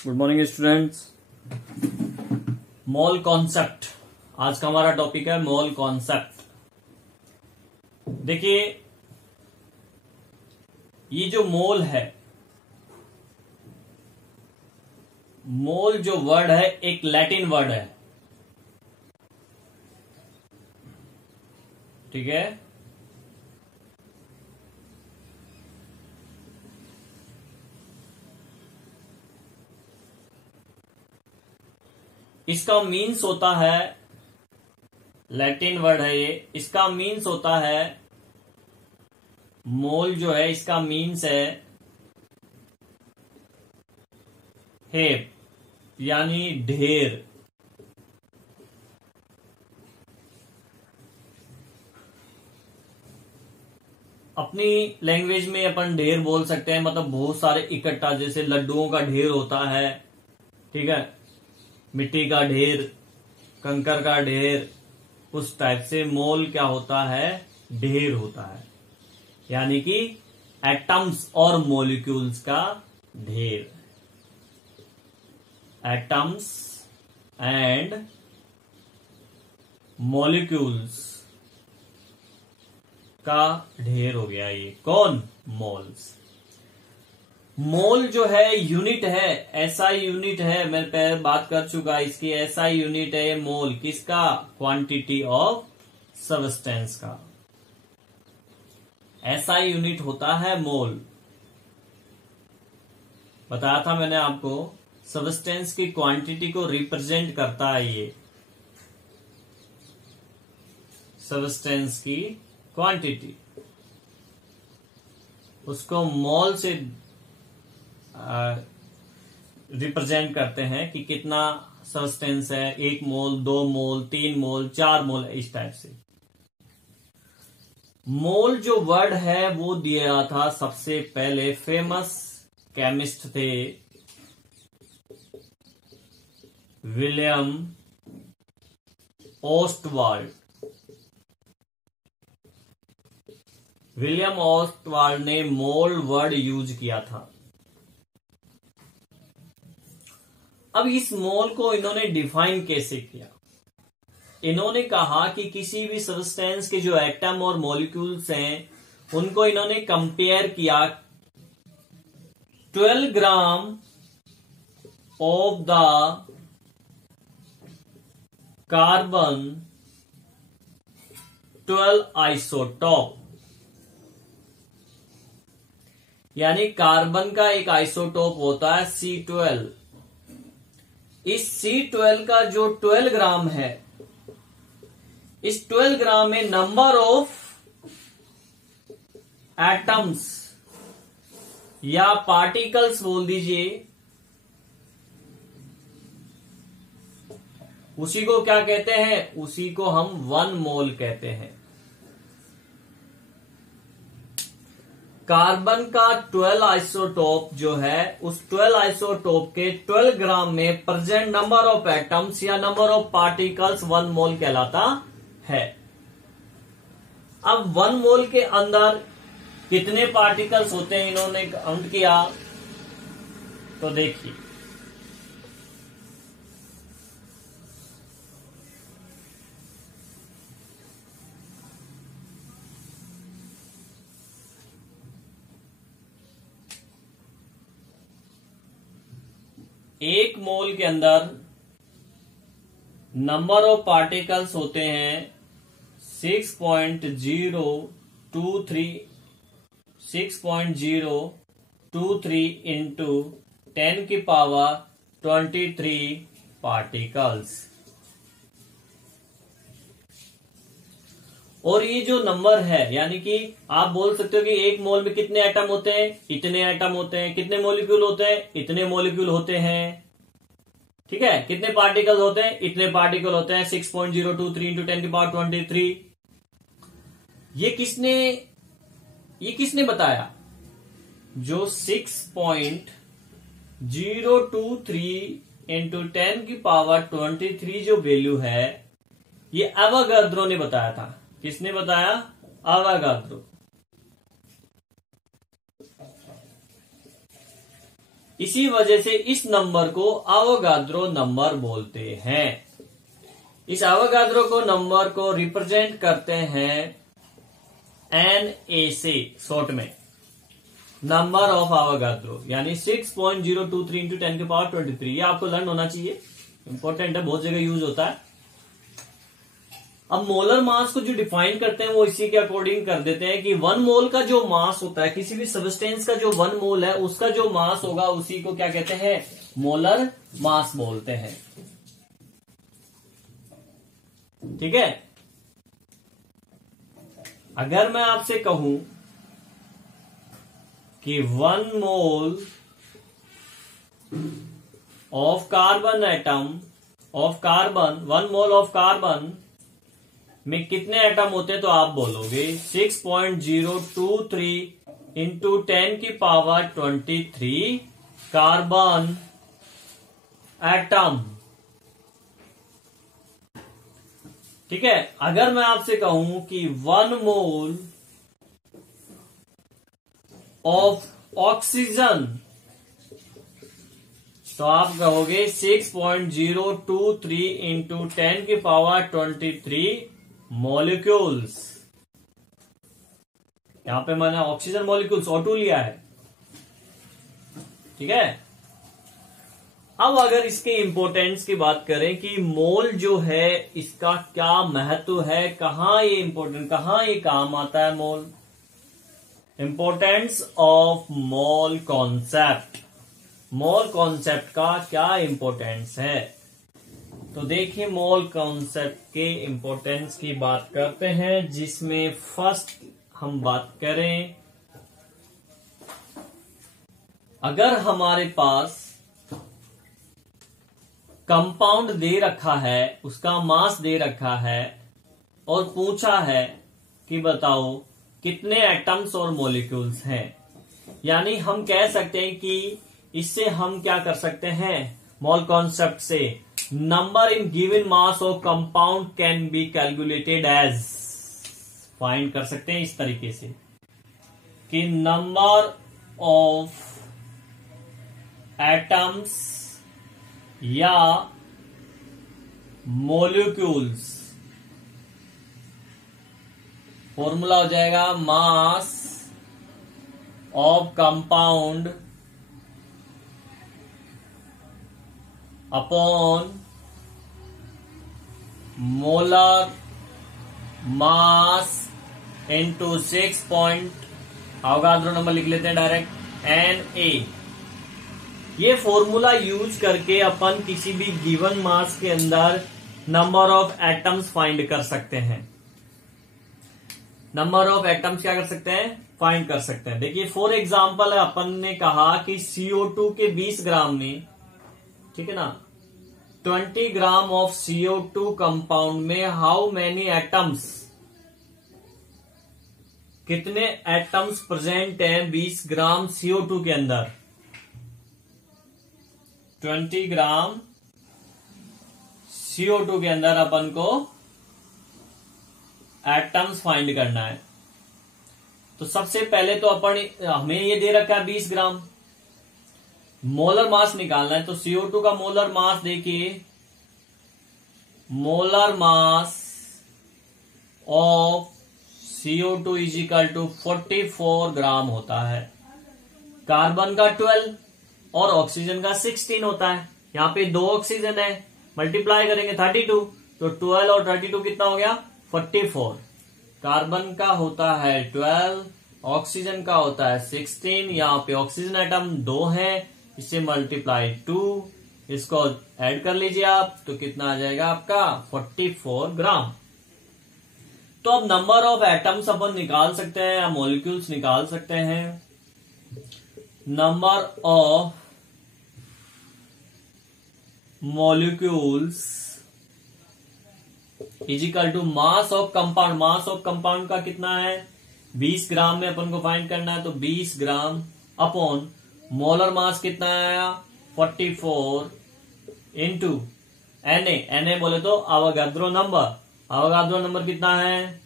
Good morning students. Mole concept आज का हमारा टॉपिक है। Mole concept. देखिए, ये जो मोल है, मोल जो वर्ड है एक लैटिन वर्ड है, ठीक है। इसका मीन्स होता है, लैटिन वर्ड है ये, इसका मीन्स होता है, मोल जो है इसका मीन्स है हेप, यानी ढेर। अपनी लैंग्वेज में अपन ढेर बोल सकते हैं, मतलब बहुत सारे इकट्ठा, जैसे लड्डुओं का ढेर होता है, ठीक है, मिट्टी का ढेर, कंकर का ढेर, उस टाइप से मोल क्या होता है, ढेर होता है, यानी कि एटम्स और मॉलिक्यूल्स का ढेर। एटम्स एंड मॉलिक्यूल्स का ढेर हो गया ये कौन, मोल्स। मोल जो है यूनिट है, एसआई यूनिट है, मैं पहले बात कर चुका इसकी। एसआई यूनिट है ये मोल, किसका, क्वांटिटी ऑफ सबस्टेंस का एसआई यूनिट होता है मोल। बताया था मैंने आपको, सबस्टेंस की क्वांटिटी को रिप्रेजेंट करता है ये, सबस्टेंस की क्वांटिटी, उसको मोल से रिप्रेजेंट करते हैं कि कितना सब्सटेंस है, 1 मोल, 2 मोल, 3 मोल, 4 मोल, इस टाइप से। मोल जो वर्ड है वो दिया था सबसे पहले, फेमस केमिस्ट थे विलियम ओस्टवाल्ड। विलियम ओस्टवाल्ड ने मोल वर्ड यूज किया था। अब इस मोल को इन्होंने डिफाइन कैसे किया? इन्होंने कहा कि किसी भी सब्सटेंस के जो एटम और मॉलिक्यूल्स हैं उनको इन्होंने कंपेयर किया 12 gram of the carbon 12 isotope, यानी कार्बन का एक आइसोटोप होता है C12। इस C12 का जो 12 ग्राम है, इस 12 ग्राम में नंबर ऑफ एटम्स या पार्टिकल्स बोल दीजिए, उसी को क्या कहते हैं, उसी को हम 1 मोल कहते हैं। कार्बन का 12 आइसोटोप जो है, उस 12 आइसोटोप के 12 ग्राम में प्रेजेंट नंबर ऑफ एटम्स या नंबर ऑफ पार्टिकल्स 1 मोल कहलाता है। अब 1 मोल के अंदर कितने पार्टिकल्स होते हैं इन्होंने काउंट किया, तो देखिए, एक मोल के अंदर नंबर ऑफ पार्टिकल्स होते हैं 6.023 इंटू 10 की पावर 23 पार्टिकल्स। और ये जो नंबर है, यानी कि आप बोल सकते हो कि एक मोल में कितने एटम होते हैं, इतने एटम होते हैं, कितने मॉलिक्यूल होते हैं, इतने मॉलिक्यूल होते हैं, ठीक है, कितने पार्टिकल होते हैं, इतने पार्टिकल होते हैं, 6.023 इंटू 10 की पावर 23। ये किसने बताया? जो 6.023 इंटू 10 की पावर 23 जो वैल्यू है, ये एवोगाद्रो ने बताया था। किसने बताया? एवोगाद्रो। इसी वजह से इस नंबर को अवोगाद्रो नंबर बोलते हैं। इस अवोगाद्रो को नंबर को रिप्रेजेंट करते हैं NA से, शॉर्ट में नंबर ऑफ अवोगाद्रो, यानी 6.023 इंटू 10 की पावर 23। ये आपको लर्न होना चाहिए, इंपॉर्टेंट है, बहुत जगह यूज होता है। अब मोलर मास को जो डिफाइन करते हैं वो इसी के अकॉर्डिंग कर देते हैं कि 1 मोल का जो मास होता है, किसी भी सब्सटेंस का जो 1 मोल है उसका जो मास होगा उसी को क्या कहते हैं, मोलर मास बोलते हैं। ठीक है। अगर मैं आपसे कहूं कि 1 mole of carbon atom of carbon, 1 mole of carbon में कितने एटम होते हैं, तो आप बोलोगे 6.023 इंटू 10 की पावर 23 कार्बन एटम। ठीक है। अगर मैं आपसे कहूं कि 1 मोल ऑफ ऑक्सीजन, तो आप कहोगे 6.023 इंटू 10 की पावर 23 मॉलिक्यूल्स। यहां पे मैंने ऑक्सीजन मॉलिक्यूल्स O2 लिया है। ठीक है। अब अगर इसके इंपोर्टेंस की बात करें कि मोल जो है इसका क्या महत्व है, कहां ये इंपोर्टेंट, कहां ये काम आता है mole. Importance of mole concept, mole concept का क्या इंपोर्टेंस है, तो देखिए मोल कॉन्सेप्ट के इंपोर्टेंस की बात करते हैं, जिसमें फर्स्ट हम बात करें, अगर हमारे पास कंपाउंड दे रखा है, उसका मास दे रखा है और पूछा है कि बताओ कितने एटम्स और मॉलिक्यूल्स हैं, यानी हम कह सकते हैं कि इससे हम क्या कर सकते हैं, मोल कॉन्सेप्ट से number in given mass of compound can be calculated as, find कर सकते हैं इस तरीके से कि नंबर ऑफ एटम्स या मॉलिक्यूल्स, फॉर्मूला हो जाएगा mass of compound upon molar mass into 6 point, Avogadro number लिख लेते हैं डायरेक्ट, Na। ये फॉर्मूला यूज करके अपन किसी भी गिवन मास के अंदर नंबर ऑफ एटम्स फाइंड कर सकते हैं। नंबर ऑफ एटम्स क्या कर सकते हैं, फाइंड कर सकते हैं। देखिए फॉर एग्जांपल अपन ने कहा कि CO2 के 20 ग्राम में, ठीक है ना, 20 ग्राम ऑफ CO2 कंपाउंड में हाउ मेनी एटम्स, कितने एटम्स प्रेजेंट हैं 20 ग्राम CO2 के अंदर। 20 ग्राम CO2 के अंदर अपन को एटम्स फाइंड करना है। तो सबसे पहले तो अपन, हमें ये दे रखा है 20 ग्राम, मोलर मास निकालना है। तो CO2 का मोलर मास देखिए, molar mass of CO2 is equal to 44 gram होता है। कार्बन का 12 और ऑक्सीजन का 16 होता है। यहां पे 2 ऑक्सीजन है, मल्टीप्लाई करेंगे 32, तो 12 और 32 कितना हो गया 44। कार्बन का होता है 12, ऑक्सीजन का होता है 16। यहाँ पे ऑक्सीजन एटम 2 है, इसे मल्टीप्लाई 2, इसको ऐड कर लीजिए आप, तो कितना आ जाएगा आपका 44 ग्राम। तो अब नंबर ऑफ एटम्स अपन निकाल सकते हैं या मॉलिक्यूल्स निकाल सकते हैं। Number of molecules is equal to mass of compound. Mass of compound का कितना है 20 ग्राम में अपन को फाइंड करना है, तो 20 ग्राम अपॉन मोलर मास कितना आया 44 इंटू Na बोले तो अवोगाद्रो नंबर। अवोगाद्रो नंबर कितना है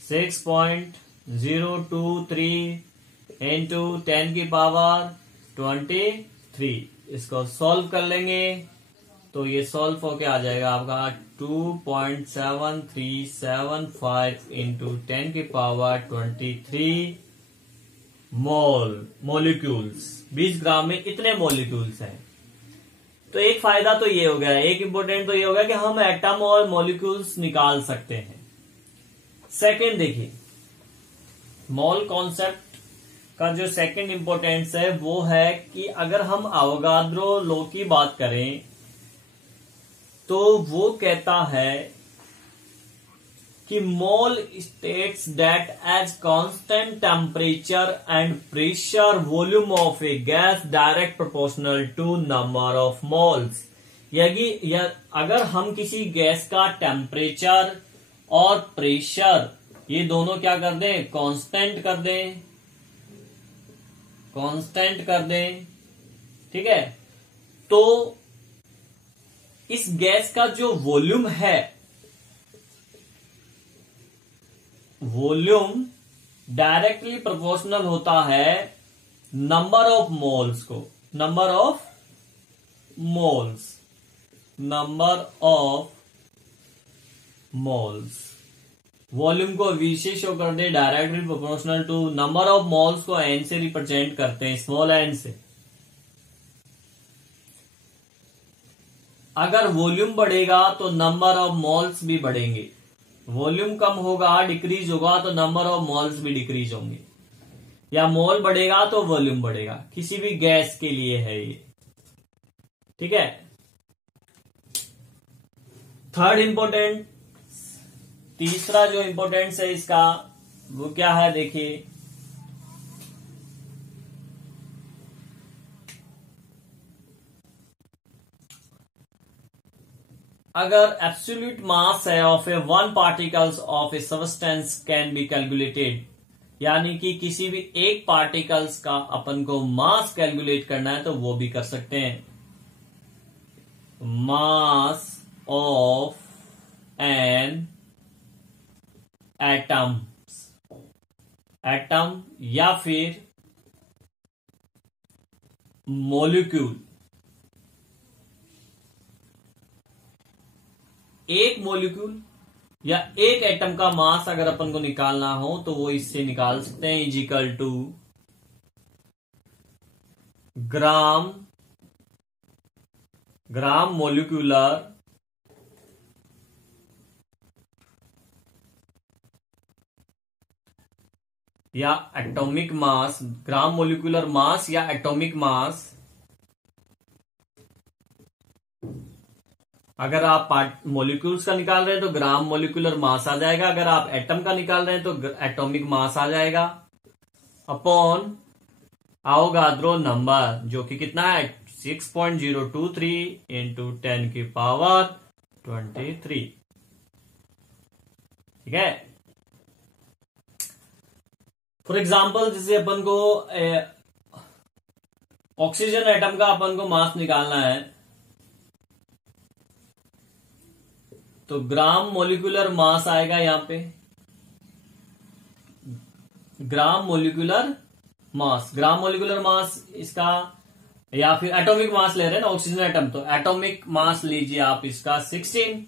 6.023 इंटू 10 की पावर 23। 3। इसको सॉल्व कर लेंगे तो ये सॉल्व होके आ जाएगा आपका 2.7375 इंटू 10 की पावर 23 मोलिक्यूल्स। 20 ग्राम में इतने मोलिक्यूल्स हैं। तो एक फायदा तो ये हो गया, एक इंपॉर्टेंट तो ये हो गया कि हम एटम और मॉलिक्यूल्स निकाल सकते हैं। सेकंड देखिए, मोल कॉन्सेप्ट का जो सेकंड इंपॉर्टेंस है वो है कि अगर हम अवोगाद्रो लॉ की बात करें तो वो कहता है कि mole states that at constant temperature and pressure volume of a gas direct proportional to number of moles. अगर हम किसी गैस का टेम्परेचर और प्रेशर ये दोनों क्या कर दें, कांस्टेंट कर दें, ठीक है, तो इस गैस का जो वॉल्यूम है, वॉल्यूम डायरेक्टली प्रोपोर्शनल होता है नंबर ऑफ मोल्स को। नंबर ऑफ मोल्स वॉल्यूम को वी से शो कर दे, directly proportional to number of moles को एन से रिप्रेजेंट करते हैं, स्मॉल एन से। अगर वॉल्यूम बढ़ेगा तो नंबर ऑफ मोल्स भी बढ़ेंगे, वॉल्यूम कम होगा, डिक्रीज होगा तो नंबर ऑफ मोल्स भी डिक्रीज होंगे, या मोल बढ़ेगा तो वॉल्यूम बढ़ेगा। किसी भी गैस के लिए है ये, ठीक है। थर्ड इंपॉर्टेंट, तीसरा जो इंपॉर्टेंस है इसका वो क्या है, देखिए अगर एब्सोल्यूट मास है of A one particles of a substance can be calculated, यानी कि किसी भी एक पार्टिकल्स का अपन को मास कैलकुलेट करना है तो वो भी कर सकते हैं। मास ऑफ एन एटम या फिर मॉलिक्यूल। एक मॉलिक्यूल या एक एटम का मास अगर अपन को निकालना हो तो वो इससे निकाल सकते हैं, इजिकल टू ग्राम मोलिकुलर या atomic mass, gram molecular mass या एटॉमिक मास। अगर आप मॉलिक्यूल्स का निकाल रहे हैं तो ग्राम मोलिकुलर मास आ जाएगा, अगर आप एटम का निकाल रहे हैं तो एटॉमिक मास आ जाएगा, अपॉन अवोगाद्रो नंबर जो कि कितना है 6.023 इंटू 10 की पावर 23, ठीक है। फॉर एग्जाम्पल जैसे अपन को ऑक्सीजन एटम का अपन को मास निकालना है तो ग्राम मोलिकुलर मास आएगा यहां पे, ग्राम मोलिकुलर मास इसका, या फिर एटॉमिक मास ले रहे हैं ना ऑक्सीजन एटम, तो एटॉमिक मास लीजिए आप इसका 16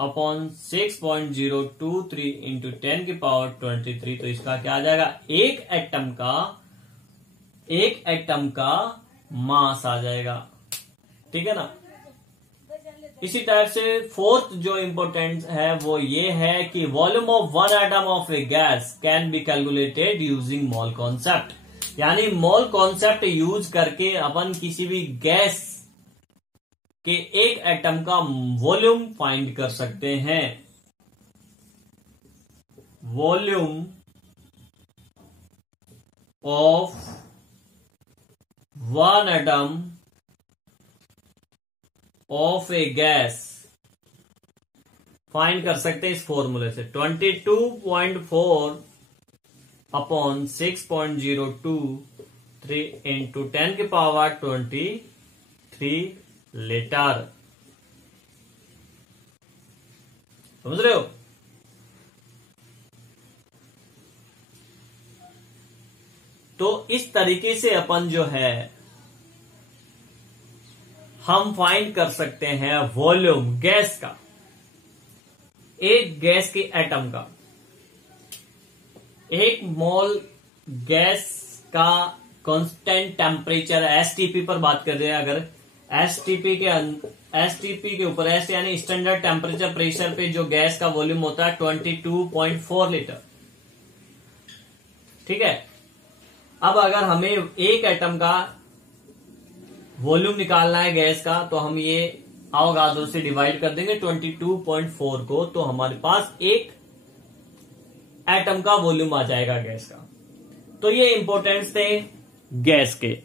अपॉन 6.023 इंटू 10 की पावर 23, तो इसका क्या आ जाएगा, एक एटम का मास आ जाएगा, ठीक है ना। इसी टाइप से फोर्थ जो इंपॉर्टेंट है वो ये है कि volume of one atom of a gas can be calculated using mole concept, यानी मोल कॉन्सेप्ट यूज करके अपन किसी भी गैस के एक एटम का वॉल्यूम फाइंड कर सकते हैं। Volume of one atom of a gas find कर सकते हैं इस फॉर्मूले से, 22.4 अपॉन 6.023 इंटू 10 की पावर 23 लीटर। समझ रहे हो। तो इस तरीके से अपन जो है हम फाइंड कर सकते हैं वॉल्यूम गैस का, एक गैस के एटम का, एक मोल गैस का कांस्टेंट टेम्परेचर एसटीपी पर बात कर रहे हैं। अगर एसटीपी के ऊपर, एस यानी स्टैंडर्ड टेम्परेचर प्रेशर पे जो गैस का वॉल्यूम होता है 22.4 लीटर। ठीक है, अब अगर हमें एक एटम का वॉल्यूम निकालना है गैस का, तो हम ये अवोगाद्रो से डिवाइड कर देंगे 22.4 को, तो हमारे पास एक एटम का वॉल्यूम आ जाएगा गैस का। तो ये इंपॉर्टेंस थे गैस के।